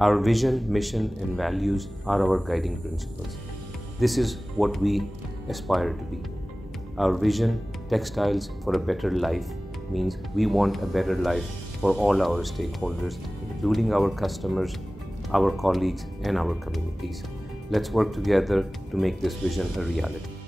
Our vision, mission, and values are our guiding principles. This is what we aspire to be. Our vision, textiles for a better life, means we want a better life for all our stakeholders, including our customers, our colleagues, and our communities. Let's work together to make this vision a reality.